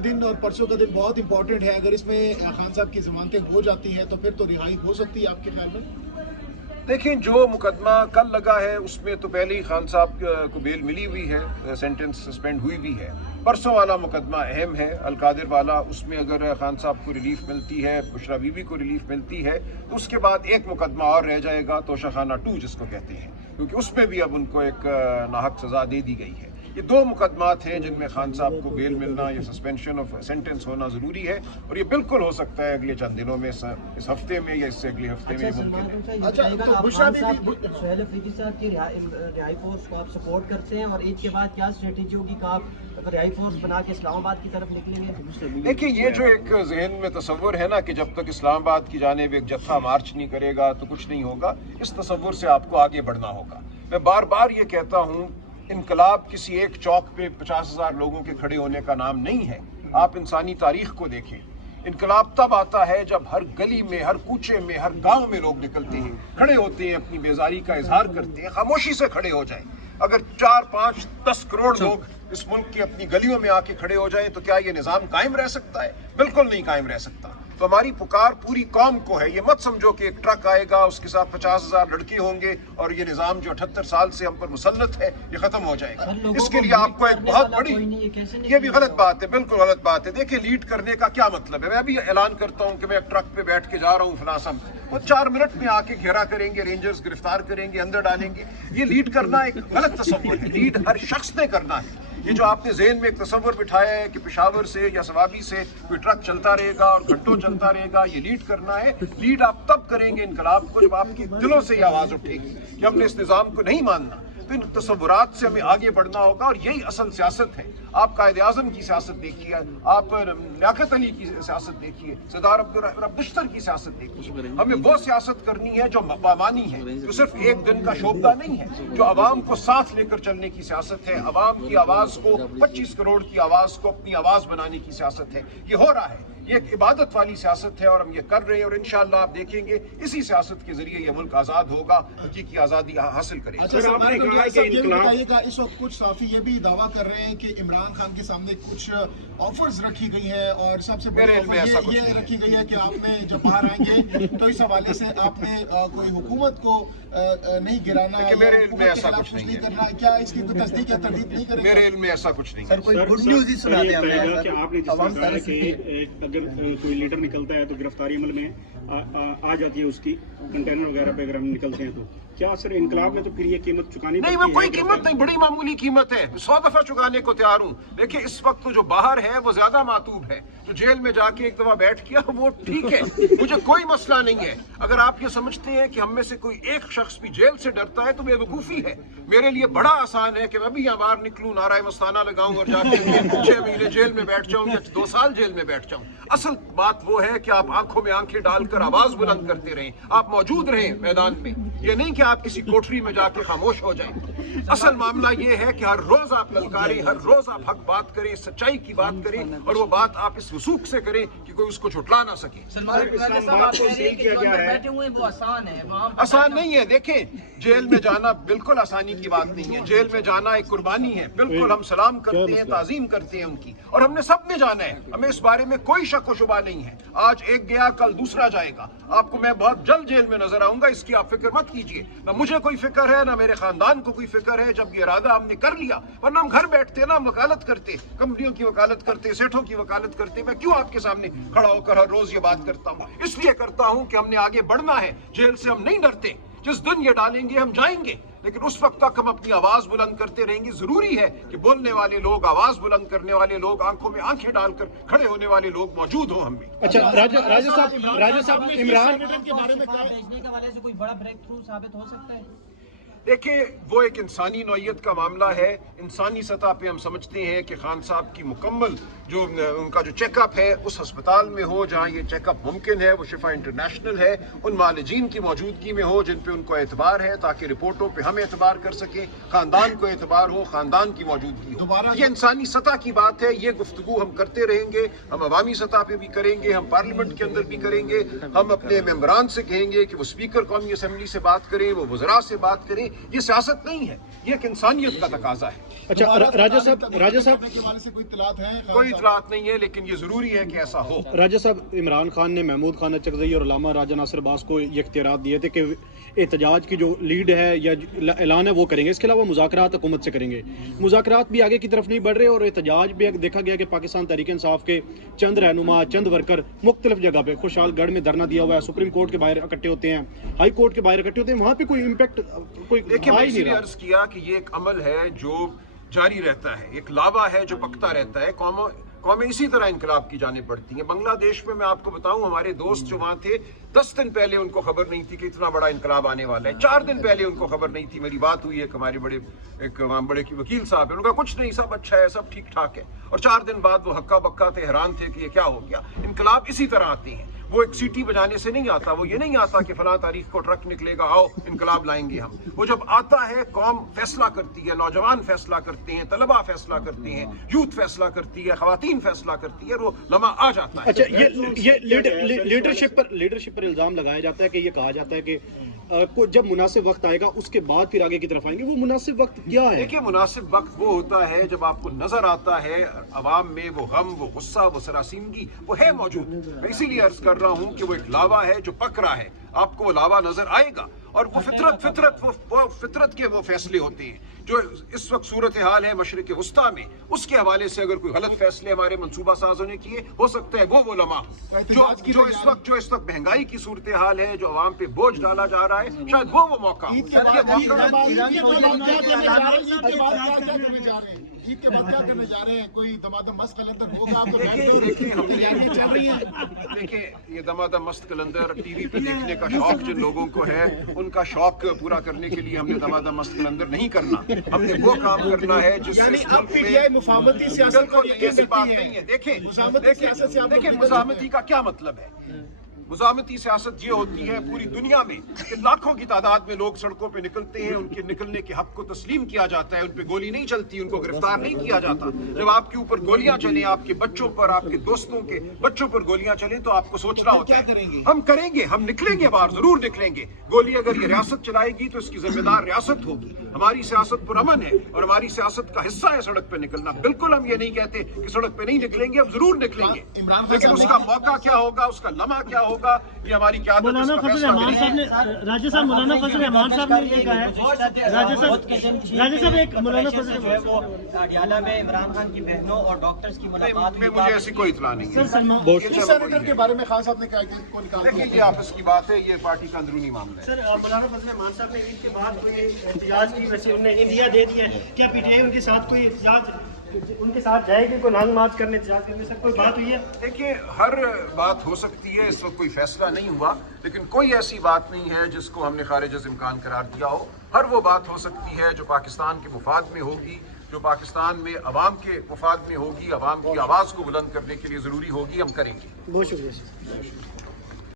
दिन और परसों का दिन बहुत इंपॉर्टेंट है, अगर इसमें खान साहब की जमानतें हो जाती हैं तो फिर तो रिहाई हो सकती है आपके ख्याल में? देखिए, जो मुकदमा कल लगा है उसमें तो पहले ही खान साहब को बेल मिली हुई है, सेंटेंस सस्पेंड हुई भी है। परसों वाला मुकदमा अहम है, अलकादिर वाला, उसमें अगर खान साहब को रिलीफ मिलती है, बुशरा बीबी को रिलीफ मिलती है, तो उसके बाद एक मुकदमा और रह जाएगा, तोशाखाना 2 जिसको कहते हैं, क्योंकि उसमें भी अब उनको एक नाहक सज़ा दे दी गई है। ये 2 मुकदमात हैं जिनमें खान साहब को बेल मिलना या सस्पेंशन ऑफ सेंटेंस होना ज़रूरी है, और ये बिल्कुल हो सकता है अगले चंद दिनों में, इस हफ्ते में या इससे अगले हफ्ते में मुमकिन है। सुहेल अफरीदी साहब की रिहाई फोर्स को आप सपोर्ट करते हैं, और ईद के बाद क्या स्ट्रेटेजी होगी कि आप रिहाई फोर्स बना के इस्लामाबाद की तरफ निकलेंगे? देखिए, ये जो एक जहन में तस्वुर है ना कि जब तक इस्लामाबाद की जानिब एक जत्था मार्च नहीं करेगा तो कुछ नहीं होगा, इस तस्वुर से आपको आगे बढ़ना होगा। मैं बार बार ये कहता हूँ, इनकलाब किसी एक चौक पे 50,000 लोगों के खड़े होने का नाम नहीं है। आप इंसानी तारीख को देखें, इनकलाब तब आता है जब हर गली में, हर कूचे में, हर गांव में लोग निकलते हैं, खड़े होते हैं, अपनी बेजारी का इजहार करते हैं, खामोशी से खड़े हो जाएं। अगर 4, 5, 10 करोड़ लोग इस मुल्क की अपनी गलियों में आके खड़े हो जाएं तो क्या ये निज़ाम कायम रह सकता है? बिल्कुल नहीं कायम रह सकता। तो हमारी पुकार पूरी कौम को है, ये मत समझो कि एक ट्रक आएगा, उसके साथ 50,000 लड़के होंगे और ये निज़ाम जो 78 साल से हम पर मुसल्लत है ये ख़त्म हो जाएगा। इसके लिए आपको एक बहुत बड़ी, ये भी गलत बात है, बिल्कुल गलत बात है। देखिए, लीड करने का क्या मतलब है? मैं भी ऐलान करता हूँ कि मैं एक ट्रक पे बैठ के जा रहा हूँ फलासम, वो 4 मिनट में आके घेरा करेंगे, रेंजर्स गिरफ्तार करेंगे, अंदर डालेंगे। ये लीड करना एक गलत तस्वुर है, लीड हर शख्स ने करना है। ये जो आपने ज़हन में एक तस्वुर बिठाया है कि पेशावर से या सवाबी से कोई ट्रक चलता रहेगा और घंटों चलता रहेगा, ये लीड करना है। लीड आप तब करेंगे इनकलाब को जब आपकी दिलों से ये आवाज़ उठेगी कि हमने इस निज़ाम को नहीं मानना। तो इन तस्वुरात से हमें आगे बढ़ना होगा, और यही असल सियासत है। आप कायद-ए-आज़म की सियासत देखिए, आप लियाकत अली की सियासत देखिए, सरदार अब्दुल बश्तर की सियासत देखिए। हमें वो सियासत करनी है जो बामानी है, जो सिर्फ एक दिन का शोबदा नहीं है, जो आवाम को साथ लेकर चलने की सियासत है, आवाम की आवाज़ को, 25 करोड़ की आवाज़ को अपनी आवाज़ बनाने की सियासत है। ये हो रहा है, ये एक इबादत वाली सियासत है और हम ये कर रहे हैं, और इंशाअल्लाह आप देखेंगे इसी सियासत के जरिए ये मुल्क आज़ाद होगा, हकीकी आज़ादी हासिल करेगा। अच्छा, आपने कहा कि बताइएगा, इस वक्त कुछ साफी ये भी दावा कर रहे हैं कि इमरान खान के सामने कुछ ऑफर्स रखी गई है, और सबसे बड़ी ऑफर ये रखी गई है कि आपने जब बाहर आएंगे तो इस हवाले से आपने कोई हुकूमत को नहीं गिराना, मेरे इल्म में ऐसा कुछ नहीं करना। क्या इसकी कोई तस्दीक या तरदीद नहीं करेंगे? मेरे इल्म में ऐसा कुछ नहीं है। कोई गुड न्यूज़ ही सुना दें हमें। आपने जिस तरह कहा कि अगर कोई लीडर निकलता है तो गिरफ्तारी अमल में आ जाती है उसकी, कंटेनर वगैरह पे अगर हम निकलते हैं तो क्या सर इनकलाब में तो फिर ये कीमत चुकानी नहीं? मैं कोई कीमत नहीं, बड़ी मामूली कीमत है, 100 दफा चुकाने को तैयार हूँ। देखिए, इस वक्त तो जो बाहर है वो ज्यादा मातूब है, जो जेल में जाके एक दफा बैठ किया वो ठीक है, मुझे कोई मसला नहीं है। अगर आप ये समझते हैं कि हम में से कोई एक शख्स भी जेल से डरता है तो बेवकूफ़ी है। मेरे लिए बड़ा आसान है कि मैं भी यहाँ बाहर निकलूँ, नाराए मस्ताना लगाऊं और जाके 6 महीने जेल में बैठ जाऊँ या 2 साल जेल में बैठ जाऊँ। असल बात वो है कि आप आंखों में आंखें डालकर आवाज बुलंद करते रहें, आप मौजूद रहें मैदान में, ये नहीं कि आप किसी कोठरी में जाके खामोश हो जाएं। असल मामला ये है कि हर रोज आप ललकारें, हर रोज आप हक बात करें, सच्चाई की बात करें, और वो बात आप इस वसूख से करें कि कोई उसको झुटला ना सके। आसान नहीं है। देखें, जेल में जाना बिल्कुल आसानी की बात नहीं है, जेल में जाना एक कुर्बानी है। बिल्कुल हम सलाम करते हैं, ताजीम करते हैं उनकी, और हमने सब ने जाना है, हमें इस बारे में कोई शक व शुबा नहीं है। आज एक गया, कल दूसरा जाएगा। आपको मैं बहुत जल्द जेल में नजर आऊंगा, इसकी आप फिक्र मत कीजिए। ना मुझे कोई फिक्र है, ना मेरे खानदान को कोई फिक्र है। जब ये इरादा हमने कर लिया, वरना हम घर बैठते ना, हम वकालत करते, कंपनियों की वकालत करते, सेठों की वकालत करते। मैं क्यों आपके सामने खड़ा होकर हर रोज ये बात करता हूँ? इसलिए करता हूँ कि हमने आगे बढ़ना है, जेल से हम नहीं डरते। जिस दिन ये डालेंगे हम जाएंगे, लेकिन उस वक्त तक हम अपनी आवाज बुलंद करते रहेंगे। जरूरी है कि बोलने वाले लोग, आवाज बुलंद करने वाले लोग, आंखों में आंखें डालकर खड़े होने वाले लोग मौजूद हों हम में। अच्छा, राजा साहब, इमरान के बारे में भेजने के हवाले से कोई बड़ा ब्रेक थ्रू साबित हो सकता है? देखिए, वो एक इंसानी नौइयत का मामला है। इंसानी सतह पे हम समझते हैं कि खान साहब की मुकम्मल जो उनका जो चेकअप है उस अस्पताल में हो जहाँ ये चेकअप मुमकिन है, वो शिफा इंटरनेशनल है, उन मालिजीन की मौजूदगी में हो जिन पे उनको एतबार है, ताकि रिपोर्टों पे हम एतबार कर सकें, ख़ानदान को एतबार हो, ख़ानदान की मौजूदगी हो। ये इंसानी सतह की बात है। ये गुफ्तगू हम करते रहेंगे, हम अवामी सतह पे भी करेंगे, हम पार्लियामेंट के अंदर भी करेंगे, हम अपने मेम्बरान से कहेंगे कि वो स्पीकर कौमी असम्बली से बात करें, वो वज़रा से बात करें। ये सियासत नहीं है, ये एक इंसानियत का तकाजा है। अच्छा, राजा साहब के हवाले से कोई इत्तलात है? कोई इतलात नहीं है, लेकिन ये ज़रूरी है कि ऐसा हो। राजा साहब, इमरान खान ने महमूद खान अचकज़ई और अल्लामा राजा नासिर अब्बास को ये इख्तियारात दिए थे कि एहतजाज की जो लीड है या ऐलान है वो करेंगे, इसके अलावा मुज़ाकरात हुकूमत से करेंगे। मुज़ाकरात भी आगे की तरफ नहीं बढ़ रहे और एहतजाज भी देखा गया कि पाकिस्तान तहरीक इंसाफ के चंद रहनुमा, चंद वर्कर मुख्तलिफ जगह पे, खुशहालगढ़ में धरना दिया हुआ है, सुप्रीम कोर्ट के बाहर इकट्ठे होते हैं, हाई कोर्ट के बाहर इकट्ठे होते हैं, वहाँ पे कोई इम्पैक्ट कोई देखिए, आ मैं ही नहीं इसलिए रहा। अर्ज किया कि ये एक अमल है जो जारी रहता है, एक लावा है जो पकता रहता है। कौमें इसी तरह इनकलाब की जाने पड़ती हैं। बांग्लादेश में मैं आपको बताऊं, हमारे दोस्त जो वहाँ थे, 10 दिन पहले उनको खबर नहीं थी कि इतना बड़ा इनकलाब आने वाला है। 4 दिन पहले उनको खबर नहीं थी। मेरी बात हुई एक हमारे बड़े की वकील साहब है, उनका कुछ नहीं, सब अच्छा है, सब ठीक ठाक है। और 4 दिन बाद वो हक्का बक्का थे, हैरान थे कि ये क्या हो गया। इनकलाब इसी तरह आते हैं, वो एक सीटी बजाने से नहीं आता। वो ये नहीं आता कि फलां तारीख को ट्रक निकलेगा, आओ इनकलाब लाएंगे हम। वो जब आता है, कौम फैसला करती है, नौजवान फैसला करते हैं, तलबा फैसला करते हैं, यूथ फैसला करती है, खवातीन फैसला करती है, और वो लम्हा आ जाता है। अच्छा, ये लीडरशिप पर इल्जाम लगाया जाता है कि ये कहा जाता है कि जब मुनासिब वक्त आएगा उसके बाद फिर आगे की तरफ आएंगे। वो मुनासिब वक्त क्या है? देखिए, मुनासिब वक्त वो होता है जब आपको नजर आता है अवाम में वो गम, वो गुस्सा, वो सरासीमगी वो है मौजूद। मैं इसीलिए अर्ज कर रहा हूँ कि वो एक लावा है जो पक रहा है, आपको वो लावा नजर आएगा। और वो फितरत के वो फैसले होते हैं जो इस वक्त सूरत हाल है मशरिक वस्ता में, उसके हवाले से अगर कोई गलत फैसले हमारे मनसूबा साजों ने किए, हो सकता है वो लम्हा जो इस वक्त महंगाई की सूरत हाल है, जो अवाम पे बोझ डाला जा रहा है, शायद वो मौका हो। ईद के बाद क्या करने जा रहे हैं? कोई दमादम मस्त कलंदर होगा? आपको चल रही है। देखिए, ये दमादम मस्त कलंदर टीवी पे देखने का शौक जिन लोगों को है, उनका शौक पूरा करने के लिए हमने दमादम मस्त कलंदर नहीं करना। हमने वो काम करना है जिससे मुफाहमती सियासत को ऐसी बात नहीं है। देखिए, मुज़ाहमती का क्या मतलब है? मुज़ाहमती सियासत ये होती है पूरी दुनिया में कि लाखों की तादाद में लोग सड़कों पे निकलते हैं, उनके निकलने के हक को तस्लीम किया जाता है, उन पे गोली नहीं चलती, उनको गिरफ्तार नहीं किया जाता। जब आपके ऊपर गोलियां चले, आपके बच्चों पर, आपके दोस्तों के बच्चों पर गोलियां चले, तो आपको सोचना होता है हम करेंगे, हम निकलेंगे बाहर, जरूर निकलेंगे। गोली अगर ये रियासत चलाएगी तो इसकी जिम्मेदार रियासत होगी। हमारी सियासत पुरअमन है और हमारी सियासत का हिस्सा है सड़क पे निकलना। बिल्कुल हम ये नहीं कहते कि सड़क पे नहीं निकलेंगे, हम जरूर निकलेंगे, लेकिन उसका मौका क्या होगा, उसका लम्हा क्या होगा, ये हमारी क्या मौलाना फजल रहमान साहब ने, राजा साहब, मौलाना फजल रहमान साहब ने ये कहा है, राजा साहब एक मौलाना फजल है वो अडियाला में इमरान खान की बहनों और डॉक्टर्स की मुलाकात में, मुझे ऐसी कोई इत्तला नहीं है। सेनेटर के बारे में खान साहब ने कहा कि इसको निकाल देखिए, ये आपस की बात है, ये पार्टी का अंदरूनी मामला है। सर, मौलाना फजल रहमान साहब ने ईद के बाद कोई एहतजाज की वैसे उन्हें इंडिया दे दिया है, क्या पीटीआई उनके साथ कोई एहतजाज उनके साथ जाएगी, कोई नांग मार्च करने एहतजाज करने से कोई बात हुई है? देखिए, हर बात हो सकती है, इस वक्त कोई फैसला नहीं हुआ, लेकिन कोई ऐसी बात नहीं है जिसको हमने खारिज अज़ इम्कान करार दिया हो। हर वो बात हो सकती है जो पाकिस्तान के मुफाद में होगी, जो पाकिस्तान में अवाम के मुफाद में होगी, अवाम की आवाज़ को बुलंद करने के लिए ज़रूरी होगी, हम करेंगे। बहुत शुक्रिया।